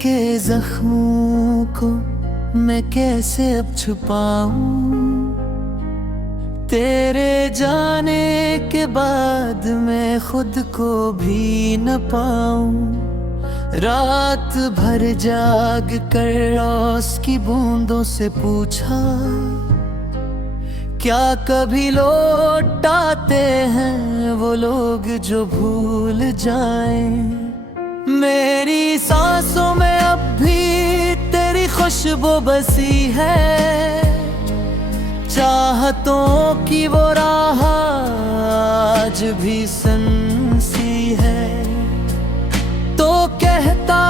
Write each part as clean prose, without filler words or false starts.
के जख्मों को मैं कैसे अब छुपाऊं। तेरे जाने के बाद मैं खुद को भी न पाऊं। रात भर जाग कर ओस की बूंदों से पूछा, क्या कभी लौट आते हैं वो लोग जो भूल जाएं। मेरी सांसों में अब भी तेरी खुशबू बसी है, चाहतों की वो राह आज भी सनसी है। तो कहता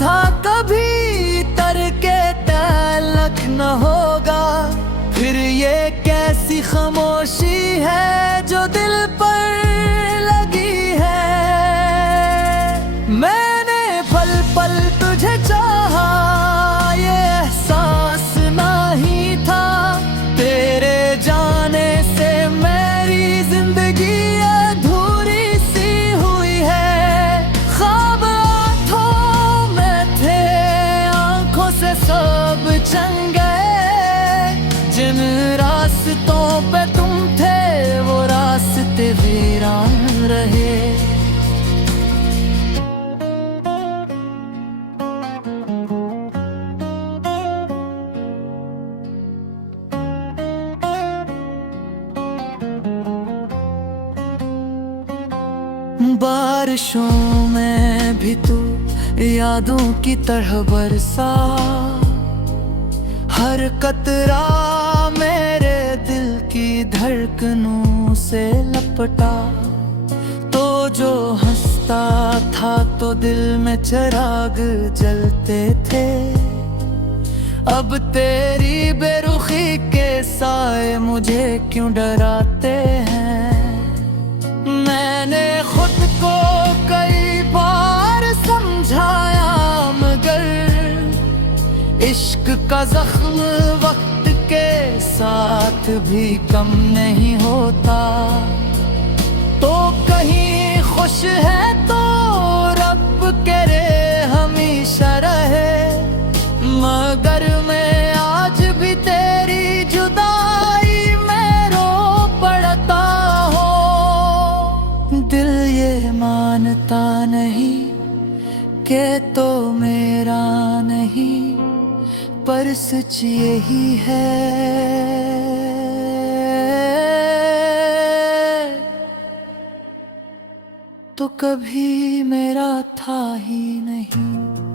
था कभी तरके तलक न होगा, फिर ये कैसी खामोशी है जो दिल पर लगी है। मैंने पल पल तुझे चाहा, ये एहसास नहीं था। तेरे जाने से मेरी जिंदगी अधूरी सी हुई है। ख्वाब आंखों में थे, आंखों से सब चंग गए। जिन रास्तों पे तुम थे वो रास्ते वीरान रहे। बारिशों में भी तू यादों की तरह बरसा, हर कतरा मेरे दिल की धड़कनों से लपटा। तो जो हंसता था तो दिल में चिराग जलते थे, अब तेरी बेरुखी के साए मुझे क्यों डराते हैं। मैंने खुद को कई बार समझाया मगर इश्क का जख्म वक्त के साथ भी कम नहीं होता। तो कहीं खुश है तो रब करे हमेशा रहे, मगर मैं आज भी तेरी जुदाई में रो पड़ता हूँ। दिल ये मानता नहीं कि तो मेरा नहीं, पर सच यही है तो कभी मेरा था ही नहीं।